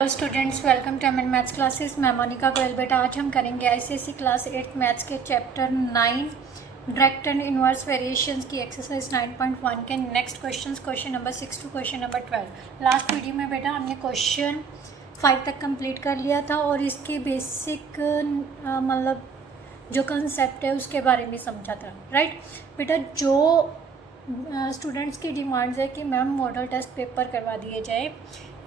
Hello students, welcome to MN maths classes. मैं मोनिका गोयल। बेटा आज हम करेंगे आईसीएसई क्लास 8 मैथ्स के chapter 9 direct and inverse variations की एक्सरसाइज 9.1 के next question number 6 to question number 12। Last video में बेटा हमने क्वेश्चन 5 तक कंप्लीट कर लिया था और इसके बेसिक मतलब जो कंसेप्ट है उसके बारे में समझा था, राइट बेटा। जो स्टूडेंट्स की डिमांड्स है कि मैम मॉडल टेस्ट पेपर करवा दिए जाए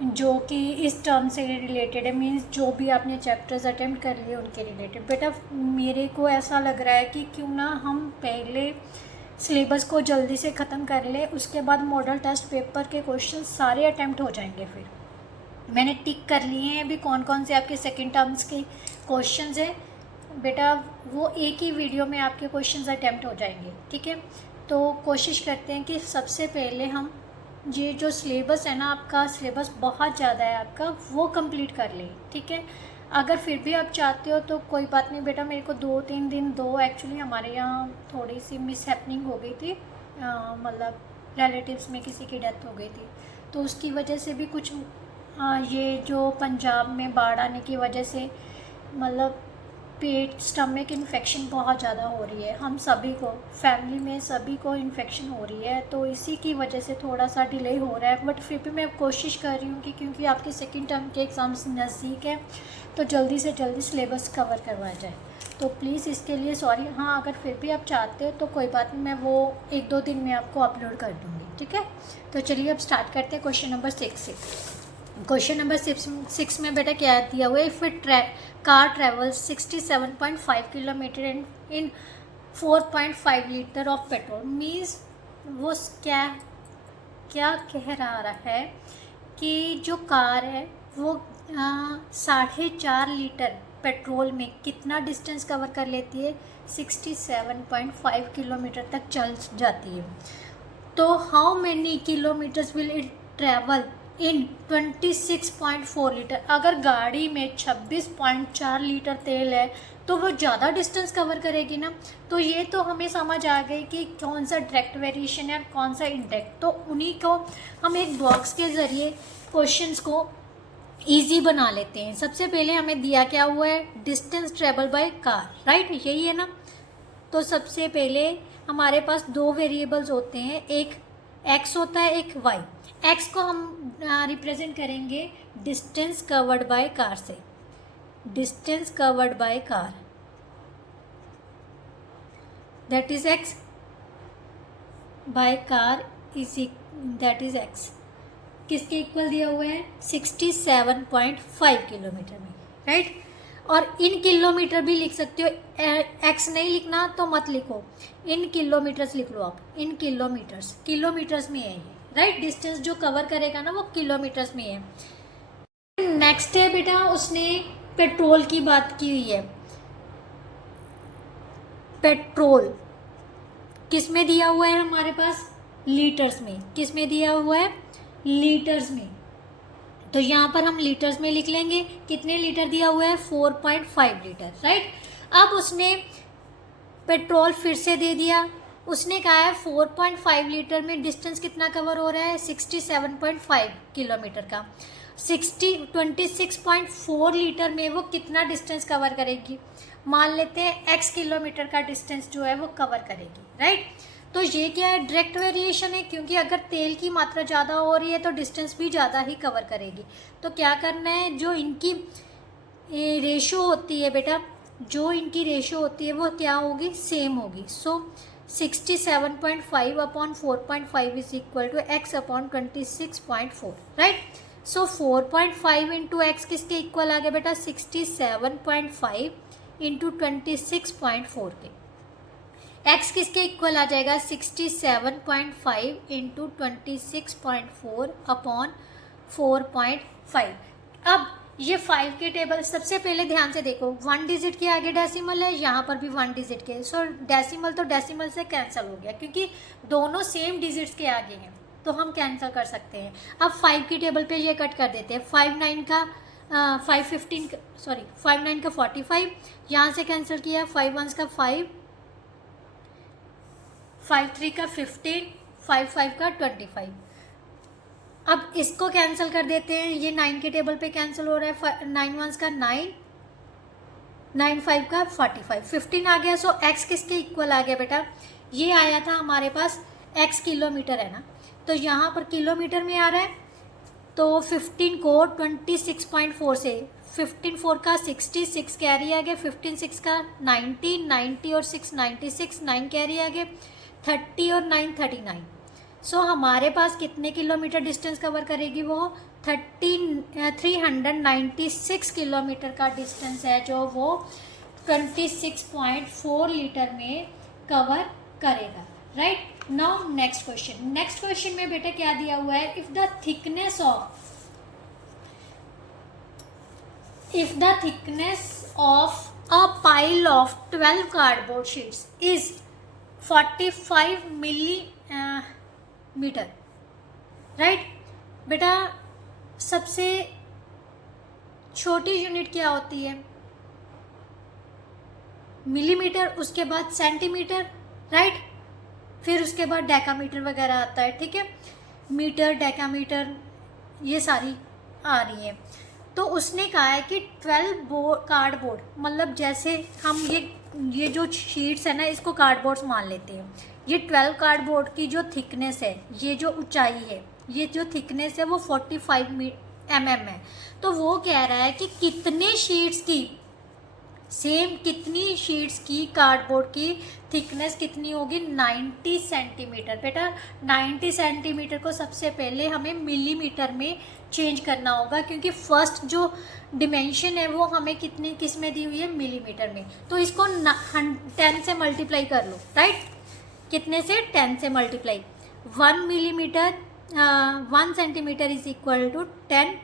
जो कि इस टर्म से रिलेटेड है, मीन्स जो भी आपने चैप्टर्स अटेम्प्ट कर लिए उनके रिलेटेड। बेटा मेरे को ऐसा लग रहा है कि क्यों ना हम पहले सिलेबस को जल्दी से ख़त्म कर लें, उसके बाद मॉडल टेस्ट पेपर के क्वेश्चन सारे अटेम्प्ट हो जाएंगे। फिर मैंने टिक कर लिए हैं अभी कौन कौन से आपके सेकेंड टर्म्स के क्वेश्चंस हैं बेटा, वो एक ही वीडियो में आपके क्वेश्चंस अटेम्प्ट हो जाएंगे, ठीक है। तो कोशिश करते हैं कि सबसे पहले हम ये जो सिलेबस है ना, आपका सिलेबस बहुत ज़्यादा है आपका, वो कंप्लीट कर लें, ठीक है। अगर फिर भी आप चाहते हो तो कोई बात नहीं बेटा, मेरे को 2-3 दिन दो। एक्चुअली हमारे यहाँ थोड़ी सी मिस हैपनिंग हो गई थी, मतलब रिलेटिव्स में किसी की डेथ हो गई थी, तो उसकी वजह से भी कुछ ये जो पंजाब में बाढ़ आने की वजह से मतलब पेट स्टमक इन्फेक्शन बहुत ज़्यादा हो रही है, हम सभी को फैमिली में सभी को इन्फेक्शन हो रही है, तो इसी की वजह से थोड़ा सा डिले हो रहा है। बट फिर भी मैं कोशिश कर रही हूँ कि क्योंकि आपके सेकंड टर्म के एग्ज़ाम्स नज़दीक हैं तो जल्दी से जल्दी सिलेबस कवर करवाया जाए। तो प्लीज़ इसके लिए सॉरी। हाँ, अगर फिर भी आप चाहते हो तो कोई बात नहीं, मैं वो 1-2 दिन में आपको अपलोड कर दूँगी, ठीक है। तो चलिए अब स्टार्ट करते हैं क्वेश्चन नंबर 6 से। क्वेश्चन नंबर 6 में बेटा क्या दिया हुआ है, if car travels 67.5 kilometre in 4.5 litre of petrol, means वो क्या क्या कह रहा है कि जो कार है वो 4.5 लीटर पेट्रोल में कितना डिस्टेंस कवर कर लेती है, 67.5 किलोमीटर तक चल जाती है। तो how many kilometres will it travel in 26.4 litre. अगर गाड़ी में 26.4 लीटर तेल है तो वो ज़्यादा डिस्टेंस कवर करेगी ना। तो ये तो हमें समझ आ गई कि कौन सा डायरेक्ट वेरिएशन है और कौन सा इनडायरेक्ट। तो उन्हीं को हम एक बॉक्स के ज़रिए क्वेश्चंस को ईजी बना लेते हैं। सबसे पहले हमें दिया क्या हुआ है, distance travel by car, right, यही है ना। तो सबसे पहले हमारे पास दो वेरिएबल्स होते हैं, एक x होता है एक y। x को हम रिप्रेजेंट करेंगे डिस्टेंस कवर्ड बाय कार से, distance covered by car that is x by car is that is x किसके इक्वल दिया हुआ है, 67.5 किलोमीटर में, राइट। और इन किलोमीटर भी लिख सकते हो, एक्स नहीं लिखना तो मत लिखो, इन किलोमीटर्स लिख लो आप, इन किलोमीटर्स में है ये, राइट। डिस्टेंस जो कवर करेगा ना वो किलोमीटर्स में है। नेक्स्ट है बेटा, उसने पेट्रोल की बात की हुई है। पेट्रोल किस में दिया हुआ है हमारे पास, लीटर्स में। किस में दिया हुआ है, लीटर्स में। तो यहाँ पर हम लीटर्स में लिख लेंगे, कितने लीटर दिया हुआ है, 4.5 लीटर, राइट। अब उसने पेट्रोल फिर से दे दिया, उसने कहा है 4.5 लीटर में डिस्टेंस कितना कवर हो रहा है, 67.5 किलोमीटर का। 26.4 लीटर में वो कितना डिस्टेंस कवर करेगी, मान लेते हैं x किलोमीटर का डिस्टेंस जो है वो कवर करेगी, राइट। तो ये क्या है, डायरेक्ट वेरिएशन है, क्योंकि अगर तेल की मात्रा ज़्यादा हो रही है तो डिस्टेंस भी ज़्यादा ही कवर करेगी। तो क्या करना है, जो इनकी रेशो होती है बेटा, जो इनकी रेशो होती है वो क्या होगी, सेम होगी। So 67.5 upon 4.5 is equal to x upon 26.4, right. So 4.5 into X किसके इक्वल आ गया बेटा, 67.5 इंटू 26.4 के। x किसके इक्वल आ जाएगा, 67.5 इंटू 26.4 अपॉन 4.5। अब ये 5 के टेबल, सबसे पहले ध्यान से देखो, 1 डिजिट के आगे डेसिमल है, यहाँ पर भी 1 डिजिट के। सो डेसिमल तो डेसिमल से कैंसिल हो गया, क्योंकि दोनों सेम डिजिट्स के आगे हैं तो हम कैंसिल कर सकते हैं। अब 5 की टेबल पे ये कट कर देते हैं, 5 9 का 5 9 का 45, यहाँ से कैंसिल किया, 5 1 का 5, 5 3 का 15, 5 5 का 25। अब इसको कैंसिल कर देते हैं, ये 9 के टेबल पे कैंसिल हो रहा है, 9 1 का 9, 9 5 का 45, 15 आ गया। सो x किसके इक्वल आ गया बेटा, ये आया था हमारे पास, x किलोमीटर है ना, तो यहाँ पर किलोमीटर में आ रहा है, तो 15 को 26.4 से 15 4 का 66 कैरी आ गया, 15 6 का 90, 90 और 6 96, 9 कैरी आ गया, 30 और 9 39। सो हमारे पास कितने किलोमीटर डिस्टेंस कवर करेगी वो, 396 किलोमीटर का डिस्टेंस है जो वो 26.4 लीटर में कवर करेगा। राइट। नाउ नेक्स्ट क्वेश्चन में बेटा क्या दिया हुआ है, if the thickness of a pile of 12 cardboard sheets is 45 millimetre. Right बेटा, सबसे छोटी यूनिट क्या होती है, मिलीमीटर, उसके बाद सेंटीमीटर, राइट, फिर उसके बाद डेकामीटर वगैरह आता है। ठीक है, मीटर, डेकामीटर, ये सारी आ रही है। तो उसने कहा है कि 12 कार्डबोर्ड, मतलब जैसे हम ये जो शीट्स है ना, इसको कार्डबोर्ड्स मान लेते हैं। ये 12 कार्डबोर्ड की जो थिकनेस है, ये जो ऊंचाई है, ये जो थिकनेस है वो 45 mm है। तो वो कह रहा है कि कितने शीट्स की, सेम कितनी शीट्स की कार्डबोर्ड की थिकनेस कितनी होगी, 90 सेंटीमीटर। बेटा 90 सेंटीमीटर को सबसे पहले हमें मिलीमीटर में चेंज करना होगा, क्योंकि फर्स्ट जो डिमेंशन है वो हमें किस में दी हुई है, मिलीमीटर में। तो इसको 10 से मल्टीप्लाई कर लो। राइट, कितने से, 10 से multiply. 1 millimetre 1 centimetre is equal to 10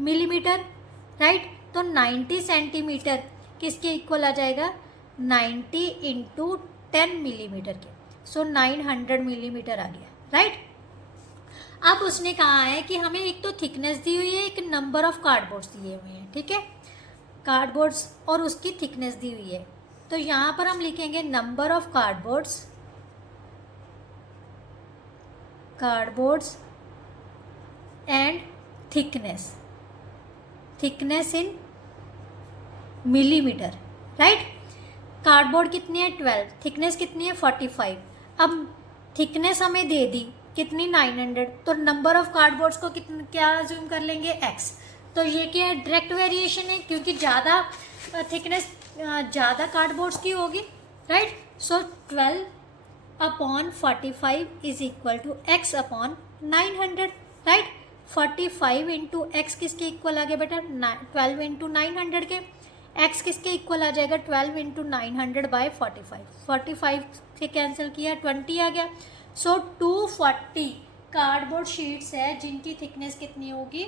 millimetre. Right, तो 90 सेंटीमीटर किसके इक्वल आ जाएगा, 90 इंटू 10 मिलीमीटर के। सो 900 मिलीमीटर आ गया। राइट, अब उसने कहा है कि हमें एक तो थिकनेस दी हुई है, एक नंबर ऑफ कार्डबोर्ड्स दिए हुए हैं। ठीक है, कार्डबोर्ड्स और उसकी थिकनेस दी हुई है। तो यहाँ पर हम लिखेंगे number of cardboards and thickness in millimetre. Right, cardboard कितनी है, 12, थिकनेस कितनी है, 45। अब थिकनेस हमें दे दी कितनी, 900, तो नंबर ऑफ कार्डबोर्ड्स को क्या जूम कर लेंगे, x। तो ये क्या है, डायरेक्ट वेरिएशन है, क्योंकि ज़्यादा थिकनेस ज़्यादा कार्डबोर्ड्स की होगी। Right, so 12 upon 45 is equal to x upon 900। Right, 45 into X किसके इक्वल आ गया बेटा, 12 इंटू 900 के। x किसके इक्वल आ जाएगा, 12 इंटू 900 बाई 45। 45 से कैंसिल किया, 20 आ गया। सो 240 कार्डबोर्ड शीट्स है जिनकी थिकनेस कितनी होगी,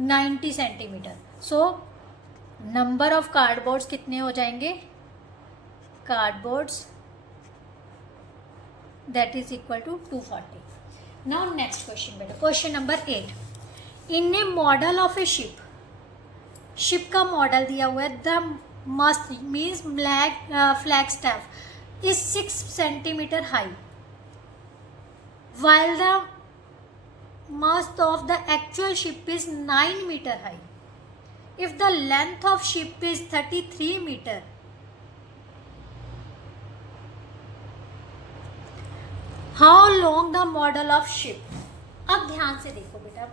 90 centimetre. So number of cardboards कितने हो जाएंगे, cardboards that is equal to 240। Now next question बेटा, question number 8। In a model of a ship का मॉडल दिया हुआ है, the mast means flag staff is 6 centimetre high, while the mast of the actual ship is 9 meter high. If the length of ship is 33 meter, how long the model of ship? अब ध्यान से देखो बेटा,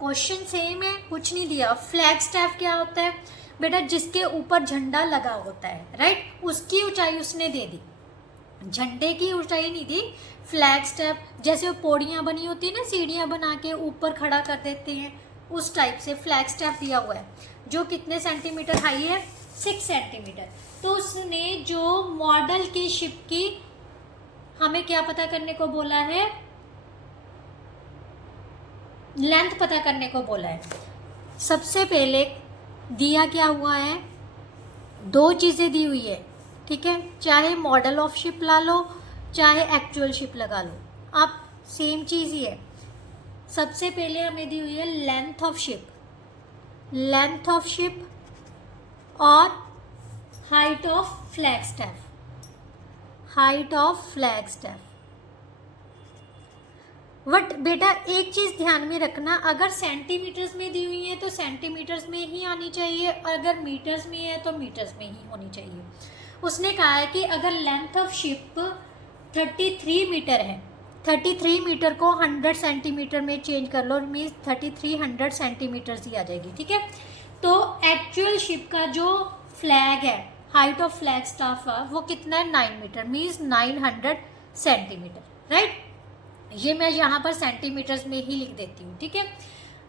question same है, कुछ नहीं दिया। Flag staff क्या होता है बेटा, जिसके ऊपर झंडा लगा होता है। राइट, उसकी ऊंचाई उसने दे दी, झंडे की ऊंचाई नहीं दी। फ्लैग स्टेप जैसे वो पौड़ियाँ बनी होती है ना, सीढ़ियाँ बना के ऊपर खड़ा कर देते हैं, उस टाइप से फ्लैग स्टेप दिया हुआ है, जो कितने सेंटीमीटर हाई है, 6 सेंटीमीटर। तो उसने जो मॉडल की शिप की हमें क्या पता करने को बोला है, लेंथ पता करने को बोला है। सबसे पहले दिया क्या हुआ है, 2 चीज़ें दी हुई है। ठीक है, चाहे मॉडल ऑफ शिप ला लो, चाहे एक्चुअल शिप लगा लो, आप सेम चीज़ ही है। सबसे पहले हमें दी हुई है लेंथ ऑफ शिप और height of flag staff. But बेटा एक चीज़ ध्यान में रखना, अगर सेंटीमीटर्स में दी हुई है तो सेंटीमीटर्स में ही आनी चाहिए, और अगर मीटर्स में है तो मीटर्स में ही होनी चाहिए। उसने कहा है कि अगर लेंथ ऑफ शिप 33 मीटर है, 33 मीटर को 100 सेंटीमीटर में चेंज कर लो, मीन्स 3300 सेंटीमीटर्स ही आ जाएगी, ठीक है। तो एक्चुअल शिप का जो फ्लैग है, हाइट ऑफ फ्लैग स्टाफ है, वो कितना है 9 मीटर, मीन्स 900 सेंटीमीटर, राइट। ये मैं यहाँ पर सेंटीमीटर्स में ही लिख देती हूँ, ठीक है।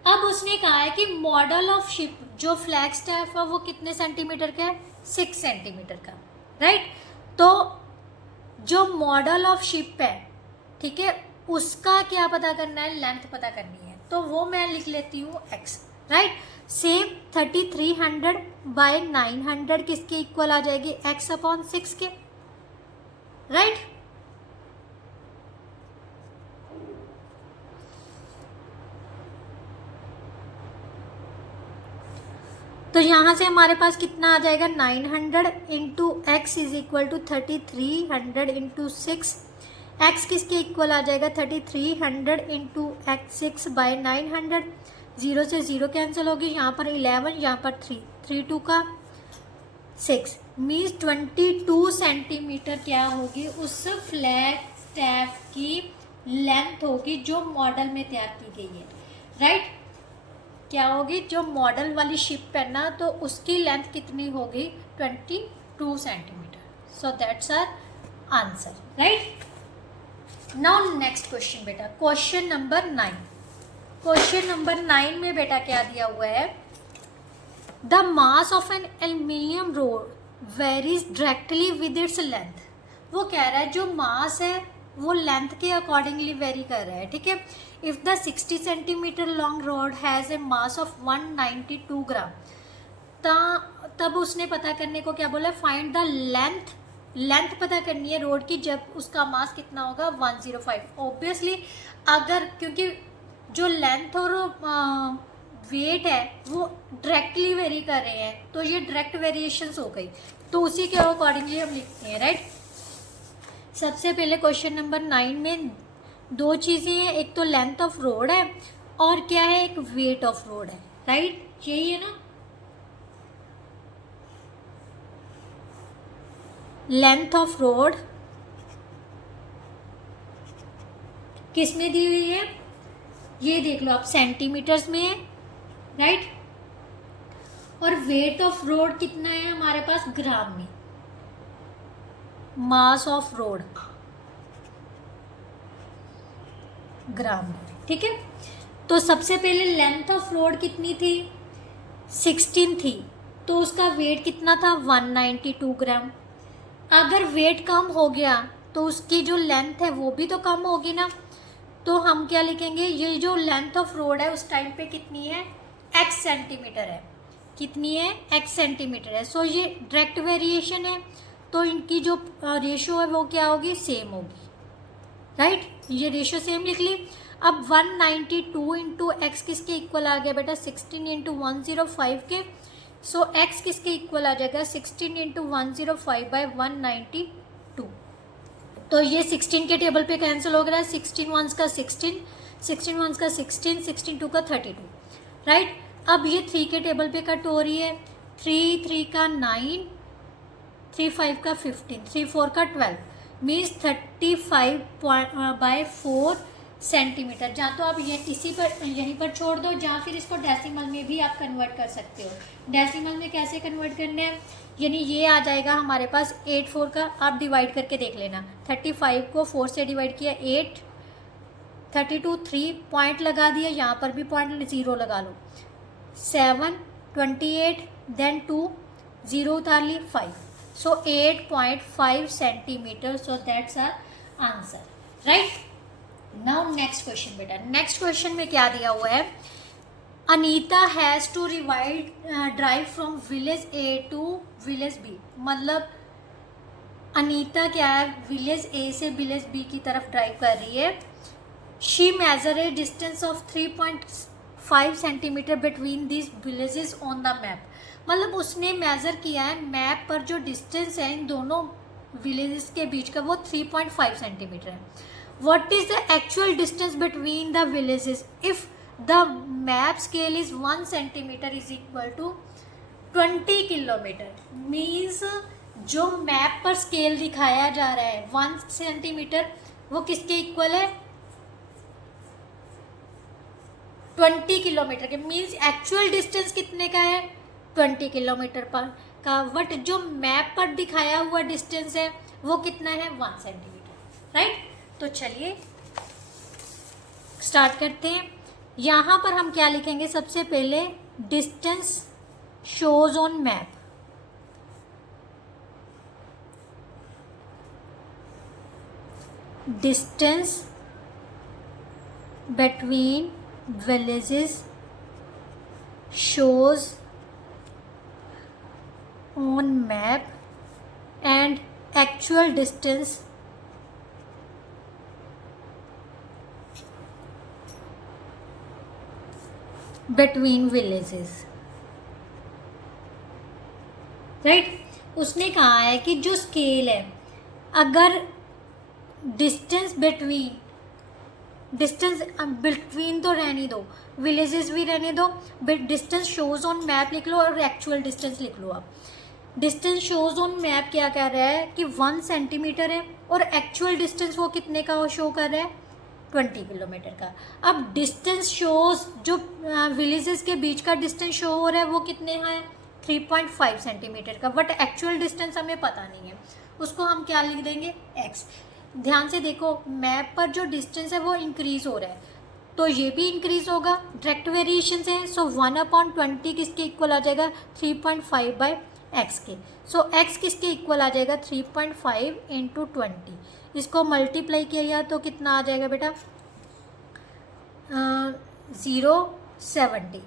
अब उसने कहा है कि मॉडल ऑफ शिप जो फ्लैग स्टाफ है वो कितने सेंटीमीटर का है, 6 सेंटीमीटर का, राइट। तो जो मॉडल ऑफ शिप है, ठीक है, उसका क्या पता करना है, लेंथ पता करनी है, तो वो मैं लिख लेती हूँ x, राइट। सेम 3300 बाय 900 किसके इक्वल आ जाएगी, x अपॉन 6 के, राइट। तो यहाँ से हमारे पास कितना आ जाएगा, 900 into X is equal to 3300 into 6, X किसके इक्वल आ जाएगा, 3300 इंटू एक्स 6 बाई 900, 0 से 0 कैंसिल होगी, यहाँ पर 11, यहाँ पर 3, 3 2 का 6, मीन्स 22 सेंटीमीटर क्या होगी उस फ्लैग स्टैफ की लेंथ होगी जो मॉडल में तैयार की गई है, राइट। क्या होगी, जो मॉडल वाली शिप है ना, तो उसकी लेंथ कितनी होगी, 22 centimetre. So that's our answer, right. Now next question बेटा, क्वेश्चन नंबर 9। क्वेश्चन नंबर 9 में बेटा क्या दिया हुआ है, the mass of an aluminium rod varies directly with its length. वो कह रहा है जो मास है वो लेंथ के अकॉर्डिंगली वेरी कर रहा है, ठीक है। If the 60 centimetre long road has a mass of 192 ग्राम, तब उसने पता करने को क्या बोला, फाइंड द लेंथ, लेंथ पता करनी है रोड की जब उसका मास कितना होगा 105। ऑब्वियसली अगर, क्योंकि जो लेंथ और वेट है वो डायरेक्टली वेरी कर रहे हैं, तो ये डायरेक्ट वेरिएशंस हो गई, तो उसी के अकॉर्डिंगली हम लिखते हैं, राइट। सबसे पहले क्वेश्चन नंबर 9 में दो चीज़ें हैं, एक तो लेंथ ऑफ रोड है और क्या है, एक वेट ऑफ रोड है, राइट, यही है ना। लेंथ ऑफ रोड किस में दी हुई है, ये देख लो आप, सेंटीमीटर्स में है, राइट। और वेट ऑफ रोड कितना है हमारे पास, ग्राम में, मास ऑफ रोड ग्राम में, ठीक है। तो सबसे पहले लेंथ ऑफ रोड कितनी थी, 16 थी, तो उसका वेट कितना था 192 ग्राम। अगर वेट कम हो गया तो उसकी जो लेंथ है वो भी तो कम होगी ना, तो हम क्या लिखेंगे, ये जो लेंथ ऑफ रोड है उस टाइम पे कितनी है, x सेंटीमीटर है, कितनी है, x सेंटीमीटर है। सो ये डायरेक्ट वेरिएशन है, तो इनकी जो रेशो है वो क्या होगी, सेम होगी, राइट। ये रेशो सेम लिख ली। अब 192 इंटू एक्स किसके इक्वल आ गया बेटा, 16 इंटू 105 के। सो x किसके इक्वल आ जाएगा, 16 इंटू 105 बाई 192। तो ये 16 के टेबल पे कैंसिल हो गया, 16 वंस का 16, 16 वंस का 16, 16 टू का 32, राइट। अब ये 3 के टेबल पे कट हो रही है, 3 3 का 9, 3 5 का 15, 3 4 का 12, मीन्स 35 बाई 4 सेंटीमीटर। जहाँ तो आप ये इसी पर यहीं पर छोड़ दो, जहाँ फिर इसको डेसिमल में भी आप कन्वर्ट कर सकते हो। डेसिमल में कैसे कन्वर्ट करने हैं, यानी ये आ जाएगा हमारे पास 8 4 का, आप डिवाइड करके देख लेना, 35 को 4 से डिवाइड किया 8, 32 3 पॉइंट लगा दिया, यहाँ पर भी पॉइंट 0 लगा लो, 7 28 देन 2 0 उतार ली 5, so 8.5 centimetre. So that's our answer, right. Now next question बेटा, नेक्स्ट क्वेश्चन में क्या दिया हुआ है, Anita has to drive from village A to village B. मतलब अनीता क्या है, विलेज ए से विलेज बी की तरफ ड्राइव कर रही है। She measure a distance of 3.5 centimetre between this villages on the map. मतलब उसने मेज़र किया है मैप पर जो डिस्टेंस है इन दोनों विलेजेस के बीच का, वो 3.5 सेंटीमीटर है। what is the actual distance between the villages if the map scale is 1 centimeter is equal to 20 kilometre. Means जो मैप पर स्केल दिखाया जा रहा है 1 सेंटीमीटर वो किसके इक्वल है, 20 किलोमीटर के. मीन्स एक्चुअल डिस्टेंस कितने का है, 20 किलोमीटर पर का. बट जो मैप पर दिखाया हुआ डिस्टेंस है वो कितना है, 1 सेंटीमीटर. राइट. तो चलिए स्टार्ट करते हैं. यहाँ पर हम क्या लिखेंगे, सबसे पहले distance shows on map. Distance between villages shows on map and actual distance between villages. Right. उसने कहा है कि जो स्केल है, अगर डिस्टेंस बिटवीन तो रहने दो, विलेजेस भी रहने दो, but distance shows on map लिख लो और एक्चुअल डिस्टेंस लिख लो. आप डिस्टेंस शोज ऑन मैप क्या कह रहा है कि 1 सेंटीमीटर है और एक्चुअल डिस्टेंस वो कितने का शो कर रहा है, 20 किलोमीटर का. अब डिस्टेंस शोज जो विलेजेस के बीच का डिस्टेंस शो हो रहा है वो कितने हैं, 3.5 सेंटीमीटर का. बट एक्चुअल डिस्टेंस हमें पता नहीं है, उसको हम क्या लिख देंगे, x. ध्यान से देखो, मैप पर जो डिस्टेंस है वो इंक्रीज हो रहा है तो ये भी इंक्रीज होगा, डायरेक्ट वेरिएशन है. सो 1/20 किसके इक्वल आ जाएगा, 3.5/x के. सो x किसके इक्वल आ जाएगा, 3.5 × 20. इसको मल्टीप्लाई किया तो कितना आ जाएगा बेटा, 0.70.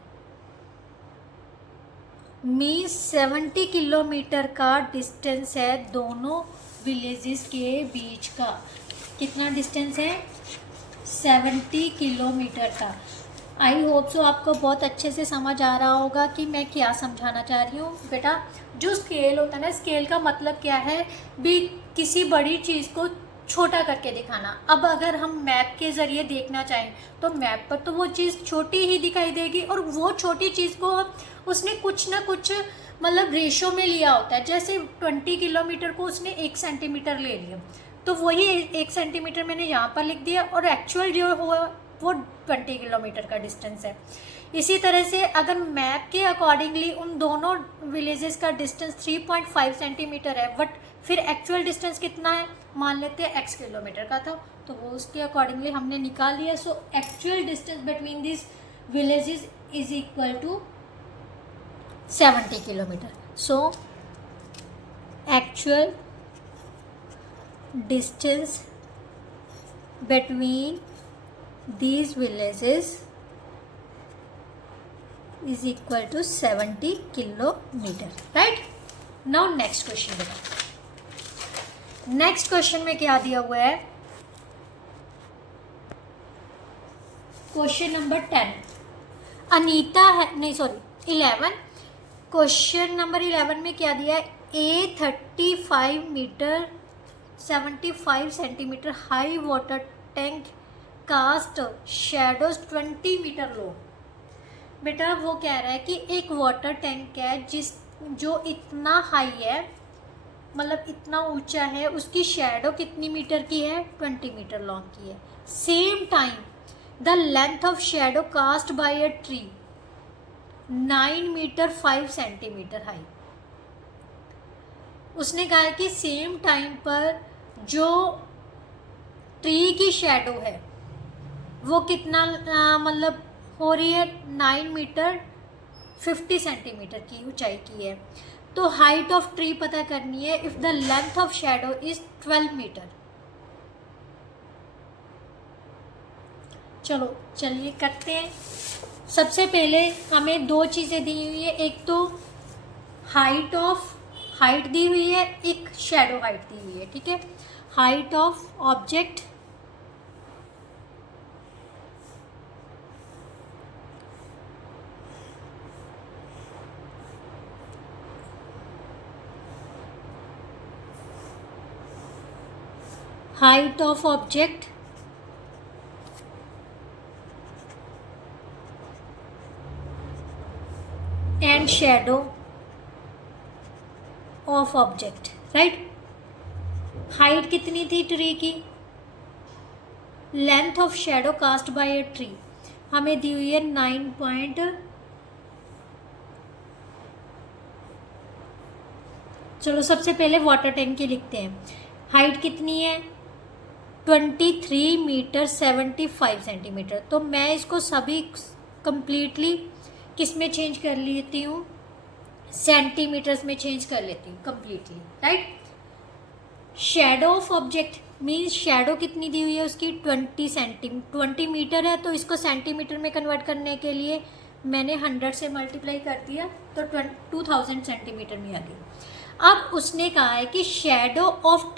मीन्स 70 किलोमीटर का डिस्टेंस है दोनों विलेजेस के बीच का. कितना डिस्टेंस है, 70 किलोमीटर का. आई होप सो आपको बहुत अच्छे से समझ आ रहा होगा कि मैं क्या समझाना चाह रही हूँ. बेटा जो स्केल होता है ना, स्केल का मतलब क्या है भी, किसी बड़ी चीज़ को छोटा करके दिखाना. अब अगर हम मैप के ज़रिए देखना चाहें तो मैप पर तो वो चीज़ छोटी ही दिखाई देगी और वो छोटी चीज़ को उसने कुछ ना कुछ मतलब रेशो में लिया होता है. जैसे 20 किलोमीटर को उसने 1 सेंटीमीटर ले लिया तो वही 1 सेंटीमीटर मैंने यहाँ पर लिख दिया और एक्चुअल जो हुआ वो 20 किलोमीटर का डिस्टेंस है. इसी तरह से अगर मैप के अकॉर्डिंगली उन दोनों विलेजेस का डिस्टेंस 3.5 सेंटीमीटर है बट फिर एक्चुअल डिस्टेंस कितना है, मान लेते हैं x किलोमीटर का था तो वो उसके अकॉर्डिंगली हमने निकाल लिया. So actual distance between this villages is equal to 70 kilometre. So actual distance between these villages is equal to 70 kilometre. Right. Now next question देखो. नेक्स्ट क्वेश्चन में क्या दिया हुआ है, क्वेश्चन नंबर 10. अनीता है, नहीं सॉरी 11. क्वेश्चन नंबर 11 में क्या दिया है, a 35 metre 75 centimetre high water tank cast shadows 20 metre लो. बेटा वो कह रहा है कि एक वाटर टैंक है जो इतना हाई है, मतलब इतना ऊंचा है, उसकी शेडो कितनी मीटर की है, 20 मीटर लॉन्ग की है. Same time the length of shadow cast by a tree 9 metre 5 centimetre high. उसने कहा कि सेम टाइम पर जो ट्री की शेडो है वो कितना मतलब हो रही है, 9 मीटर 50 सेंटीमीटर की ऊंचाई की है. तो हाइट ऑफ ट्री पता करनी है if the length of shadow is 12 metre. चलो चलिए करते हैं. सबसे पहले हमें दो चीज़ें दी हुई है, एक तो हाइट दी हुई है, एक शेडो हाइट दी हुई है. ठीक है. Height of object height of object shadow of object, right. Height कितनी थी ट्री की, length of shadow cast by a tree हमें दी हुई है 9 चलो सबसे पहले वाटर टैंक की लिखते हैं। हाइट कितनी है 23 मीटर 75 सेंटीमीटर। तो मैं इसको सभी कंप्लीटली किस में चेंज कर लेती हूँ, सेंटीमीटर्स में चेंज कर लेती हूँ completely, right. Shadow of object means shadow कितनी दी हुई है उसकी 20 मीटर है, तो इसको सेंटीमीटर में कन्वर्ट करने के लिए मैंने 100 से मल्टीप्लाई कर दिया तो 2000 सेंटीमीटर में आ गई। अब उसने कहा है कि शेडो ऑफ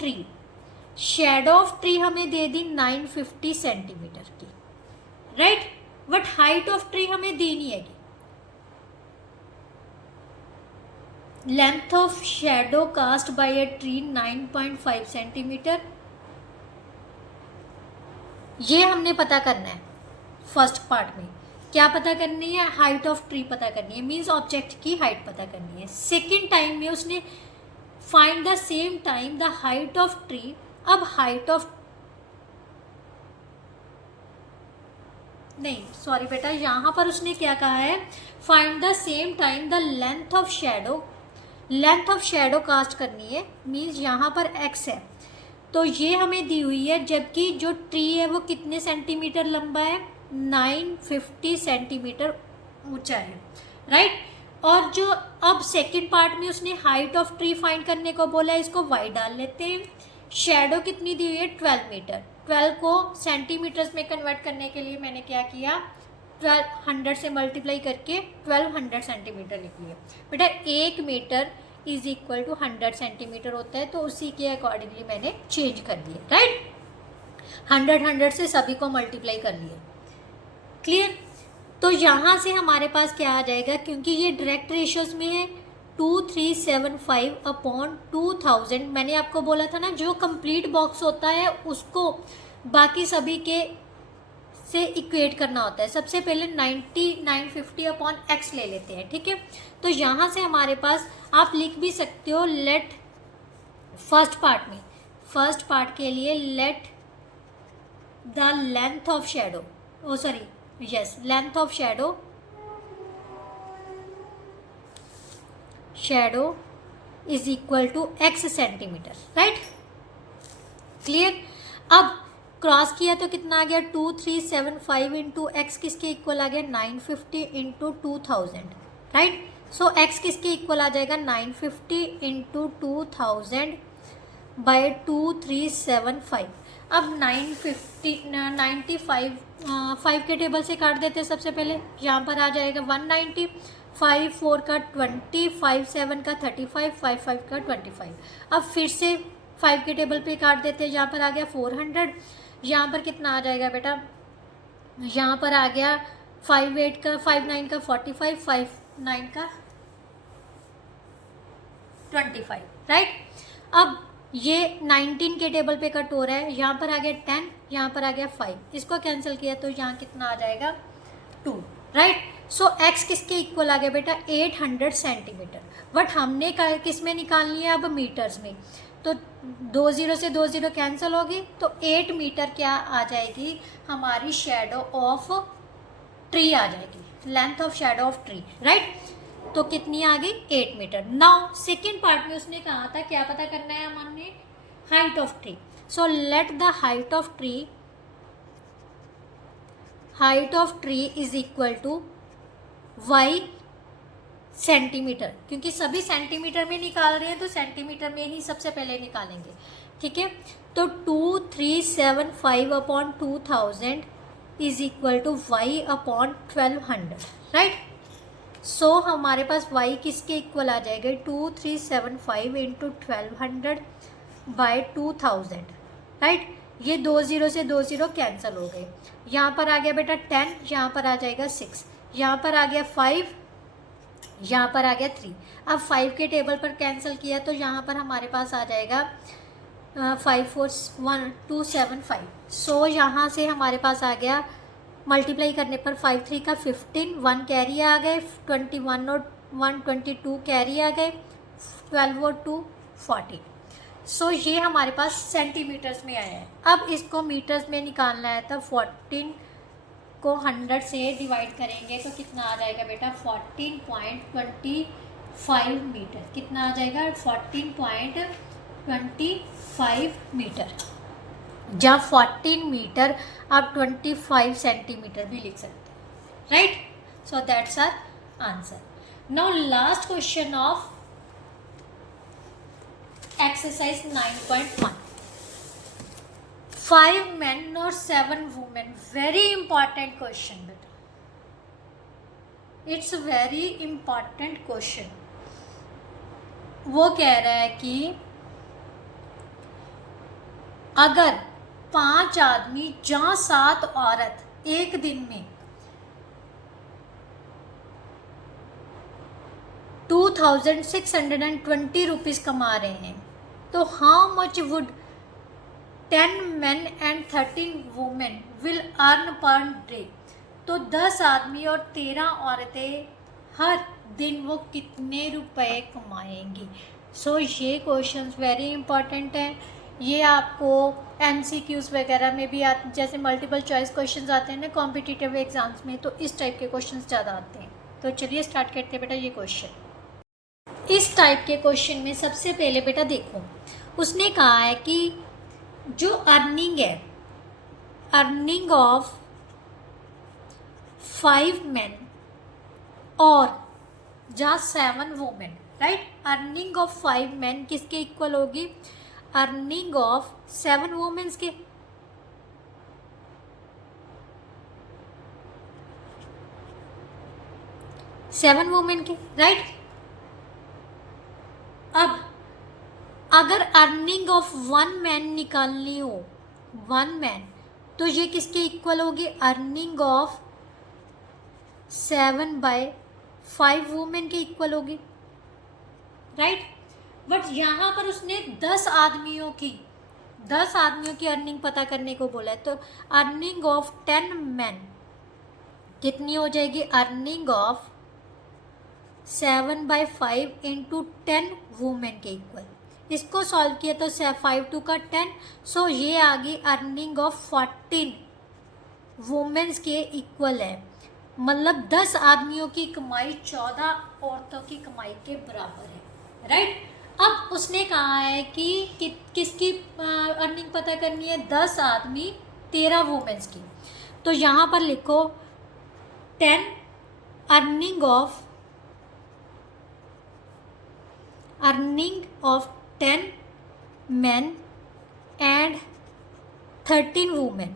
ट्री हमें दे दी 950 सेंटीमीटर की, right. But height of tree हमें दी नहीं है। Length of shadow cast by a tree 9.5 centimetre, ये हमने पता करना है। फर्स्ट पार्ट में क्या पता करनी है, हाइट ऑफ ट्री पता करनी है, मीन्स ऑब्जेक्ट की हाइट पता करनी है। सेकेंड टाइम में उसने find the same time the height of tree. अब हाइट ऑफ नहीं, सॉरी बेटा, यहां पर उसने क्या कहा है, find the same time the length of shadow. Length of shadow cast करनी है, मीन्स यहाँ पर x है, तो ये हमें दी हुई है, जबकि जो ट्री है वो कितने सेंटीमीटर लंबा है, 950 सेंटीमीटर ऊंचा है, राइट। और जो अब सेकंड पार्ट में उसने हाइट ऑफ ट्री फाइंड करने को बोला है, इसको y डाल लेते हैं। शेडो कितनी दी हुई है 12 मीटर, 12 को सेंटीमीटर्स में कन्वर्ट करने के लिए मैंने क्या किया, 1200 से मल्टीप्लाई करके 1200 सेंटीमीटर लिख लिया। बेटा 1 metre is equal to 100 centimetre होता है, तो उसी के अकॉर्डिंगली मैंने चेंज कर दिया, राइट। 100 से सभी को मल्टीप्लाई कर लिया, क्लियर। तो यहाँ से हमारे पास क्या आ जाएगा, क्योंकि ये डायरेक्ट रेशियोज में है, 2375/2000। मैंने आपको बोला था ना, जो कंप्लीट बॉक्स होता है उसको बाकी सभी के से इक्वेट करना होता है। सबसे पहले 950/x ले लेते हैं, ठीक है। तो यहाँ से हमारे पास आप लिख भी सकते हो, लेट फर्स्ट पार्ट के लिए let the length of shadow, length of shadow is equal to x centimetre, right, clear. अब क्रॉस किया तो कितना आ गया, 2375 इंटू एक्स किसके इक्वल आ गया, 950 इंटू 2000, राइट। सो एक्स किसके इक्वल आ जाएगा, 950 इंटू 2000 बाय 2375। अब 95 5 के टेबल से काट देते हैं। सबसे पहले यहाँ पर आ जाएगा 190, 5 4 का 20, 5 7 का 35, 5 5 का 25। अब फिर से 5 के टेबल पे काट देते हैं, यहाँ पर आ गया 400। यहाँ पर कितना आ जाएगा बेटा, यहाँ पर आ गया 5 8 का 5 9 का 45, 5 9 का 25, राइट। अब ये 19 के टेबल पे कट हो रहा है, यहाँ पर आ गया 10, यहाँ पर आ गया 5, इसको कैंसिल किया तो यहाँ कितना आ जाएगा 2, राइट। सो x किसके इक्वल आ गया बेटा, 800 सेंटीमीटर। बट हमने किस में निकालनी है, अब मीटर्स में, तो 20 से 20 कैंसिल होगी, तो 8 मीटर क्या आ जाएगी हमारी शेडो ऑफ ट्री आ जाएगी, length of shadow of tree, right. तो कितनी आ गई, 8 मीटर। नाउ सेकेंड पार्ट में उसने कहा था क्या पता करना है हमने, height of tree. So let the height of tree is equal to y centimetre, क्योंकि सभी सेंटीमीटर में निकाल रहे हैं तो सेंटीमीटर में ही सबसे पहले निकालेंगे, ठीक है। तो 2375/2000 is equal to y/1200, right. So हमारे पास y किसके इक्वल आ जाएगा, 2375 इंटू 1200 बाय 2000, राइट। ये 20 से 20 कैंसिल हो गए, यहाँ पर आ गया बेटा 10, यहाँ पर आ जाएगा 6, यहाँ पर आ गया 5, यहाँ पर आ गया 3। अब 5 के टेबल पर कैंसिल किया तो यहाँ पर हमारे पास आ जाएगा 5 4 1 2 7 5। सो यहाँ से हमारे पास आ गया, मल्टीप्लाई करने पर 5 3 का 15, 1 कैरी आ गए, 21 और 122 कैरी आ गए, 12 और 2 40। सो ये हमारे पास सेंटीमीटर्स में आया है। अब इसको मीटर्स में निकालना है, तो 14 को 100 से डिवाइड करेंगे तो कितना आ जाएगा बेटा, 14.25 मीटर। कितना आ जाएगा, 14.25 मीटर, जहाँ 14 मीटर आप 25 सेंटीमीटर भी लिख सकते हैं, right. So that's our answer. Now last question of exercise 9.1, 5 men और 7 women, वेरी इंपॉर्टेंट क्वेश्चन बेटा, इट्स वेरी इंपॉर्टेंट क्वेश्चन। वो कह रहा है कि अगर 5 आदमी जहाँ 7 औरत एक दिन में 2620 रुपीज़ कमा रहे हैं, तो how much would 10 men and 13 women will earn per day। तो 10 आदमी और 13 औरतें हर दिन वो कितने रुपए कमाएंगी। सो ये क्वेश्चंस वेरी इंपॉर्टेंट हैं। ये आपको MCQs वगैरह में भी आते, जैसे मल्टीपल चॉइस क्वेश्चंस आते हैं ना कॉम्पिटिटिव एग्जाम्स में, तो इस टाइप के क्वेश्चंस ज़्यादा आते हैं। तो चलिए स्टार्ट करते हैं बेटा ये क्वेश्चन। इस टाइप के क्वेश्चन में सबसे पहले बेटा देखो, उसने कहा है कि जो अर्निंग है, अर्निंग ऑफ 5 men और जहाँ 7 women, right. Earning of 5 men किसके इक्वल होगी, अर्निंग ऑफ 7 वुमेन्स के। सेवन वुमेन के, राइट। अब अगर अर्निंग ऑफ 1 man निकालनी हो, 1 man, तो ये किसके इक्वल होगी, अर्निंग ऑफ 7/5 वुमेन के इक्वल होगी, राइट। बट यहाँ पर उसने 10 आदमियों की अर्निंग पता करने को बोला है, तो अर्निंग ऑफ 10 men कितनी हो जाएगी, अर्निंग ऑफ 7/5 इंटू 10 वुमेन के इक्वल। इसको सॉल्व किया तो 5 2 का 10, सो ये आ गई अर्निंग ऑफ 14 वुमेन्स के इक्वल है। मतलब 10 आदमियों की कमाई 14 औरतों की कमाई के बराबर है, राइट। अब उसने कहा है कि किसकी अर्निंग पता करनी है, 10 आदमी 13 वुमेन्स की। तो यहाँ पर लिखो 10 earning of 10 men and 13 women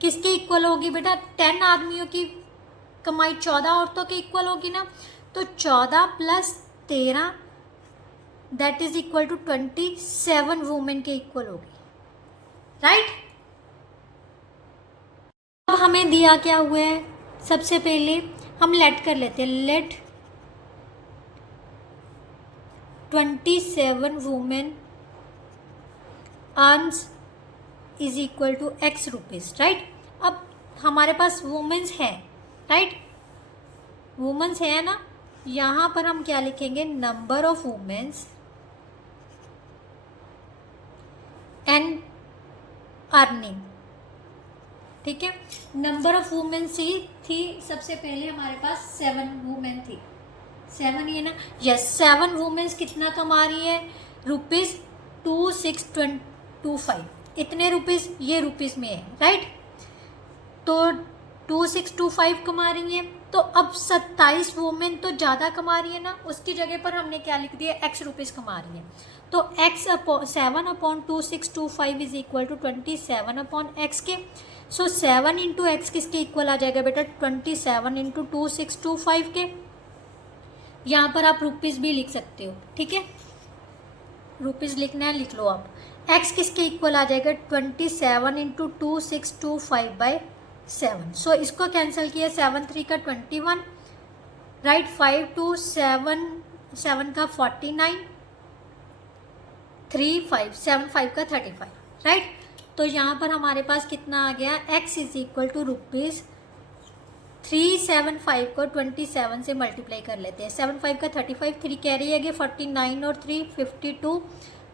किसके इक्वल होगी बेटा, 10 आदमियों की कमाई 14 औरतों के इक्वल होगी ना, तो 14 + 13 that is equal to 27 women के इक्वल होगी, राइट। अब हमें दिया क्या हुआ है, सबसे पहले हम लेट कर लेते हैं, let 27 women earns is equal to X rupees, right. अब हमारे पास वुमेन्स है, राइट, वुमेन्स है ना। यहाँ पर हम क्या लिखेंगे, number of womens and earning, ठीक है। नंबर ऑफ वुमेन्स थी सबसे पहले हमारे पास 7 वुमेन थी, 7 ही है ना, यस। 7 वुमेन्स कितना कमा रही है, ₹2625, इतने रुपीज़ ये रुपीज़ में है, राइट। तो 2625 कमा रही है। तो अब 27 वुमेन तो ज़्यादा कमा रही है ना, उसकी जगह पर हमने क्या लिख दिया, X रुपीज़ कमा रही है। तो 7/2625 इज इक्वल टू 27/X के। सो 7 इंटू X किसके इक्वल आ जाएगा बेटा, 27 इंटू 2625 के। यहाँ पर आप रुपीज़ भी लिख सकते हो, ठीक है, रुपीज़ लिखना है लिख लो आप। X किसके इक्वल आ जाएगा, 27 इंटू 2625/7। सो इसको कैंसिल किया, 7 3 का 21, राइट। 5 2 7 7 का 49, 3 5 7 5 का 35, राइट। तो यहाँ पर हमारे पास कितना आ गया, X is equal to rupees 375 को 27 से मल्टीप्लाई कर लेते हैं। 7 5 का 35, 3 कैरी आ गए 49 और 3 52,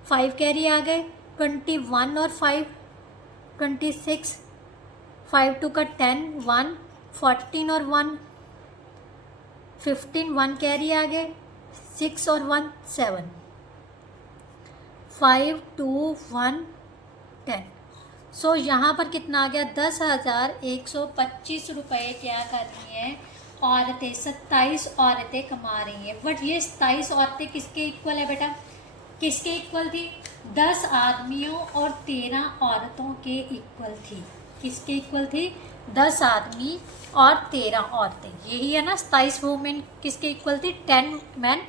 5 कैरी आ गए 21 और 5 26, 5 2 का 10 1, 14 और 1 15, 1 कैरी आ गए 6 और 1 7, 5 2 1 10। सो यहाँ पर कितना आ गया 10,125 रुपये क्या कर रही हैं औरतें, 27 औरतें कमा रही हैं। बट ये 27 औरतें किसके इक्वल है बेटा, किसके इक्वल थी, 10 आदमियों और 13 औरतों के इक्वल थी। किसके इक्वल थी, 10 आदमी और 13 औरतें, यही है ना। 27 वुमेन किसके इक्वल थी, 10 man.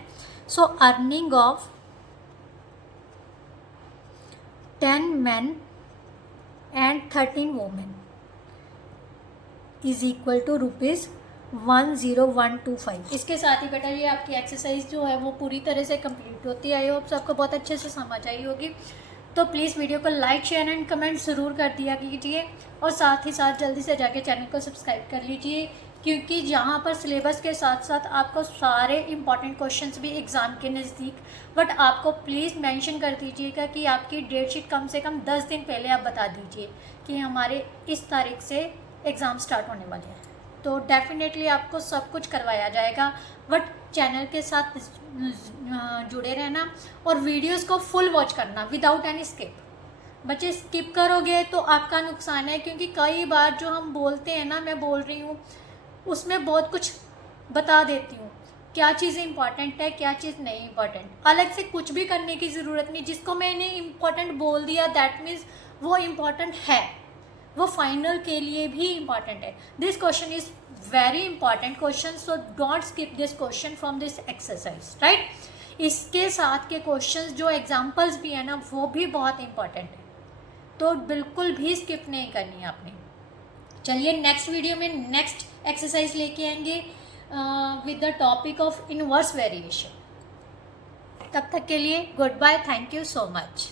So earning of 10 men and 13 women is equal to ₹10125। इसके साथ ही बेटा ये आपकी एक्सरसाइज जो है वो पूरी तरह से कंप्लीट होती है। आई होप सबको बहुत अच्छे से समझ आई होगी। तो प्लीज़ वीडियो को लाइक शेयर एंड कमेंट ज़रूर कर दिया कीजिए और साथ ही साथ जल्दी से जाके चैनल को सब्सक्राइब कर लीजिए, क्योंकि यहाँ पर सिलेबस के साथ साथ आपको सारे इम्पॉर्टेंट क्वेश्चंस भी एग्ज़ाम के नज़दीक, बट आपको प्लीज़ मेंशन कर दीजिएगा कि आपकी डेट शीट कम से कम 10 दिन पहले आप बता दीजिए कि हमारे इस तारीख से एग्ज़ाम स्टार्ट होने वाले हैं। तो डेफिनेटली आपको सब कुछ करवाया जाएगा, बट चैनल के साथ जुड़े रहना और वीडियोस को फुल वॉच करना विदाउट एनी स्किप। बच्चे स्किप करोगे तो आपका नुकसान है, क्योंकि कई बार जो हम बोलते हैं ना, मैं बोल रही हूँ उसमें बहुत कुछ बता देती हूँ, क्या चीज़ें इंपॉर्टेंट है क्या चीज़ नहीं इंपॉर्टेंट। अलग से कुछ भी करने की ज़रूरत नहीं, जिसको मैंने इम्पॉर्टेंट बोल दिया दैट मीन्स वो इम्पॉर्टेंट है, वो फाइनल के लिए भी इम्पॉर्टेंट है। This question is very important question, so don't skip this question from this exercise, right. इसके साथ के क्वेश्चंस जो एग्जांपल्स भी है ना वो भी बहुत इंपॉर्टेंट है, तो बिल्कुल भी स्किप नहीं करनी है आपने। चलिए नेक्स्ट वीडियो में नेक्स्ट एक्सरसाइज लेके आएंगे with the topic of inverse variation. तब तक के लिए goodbye, thank you so much.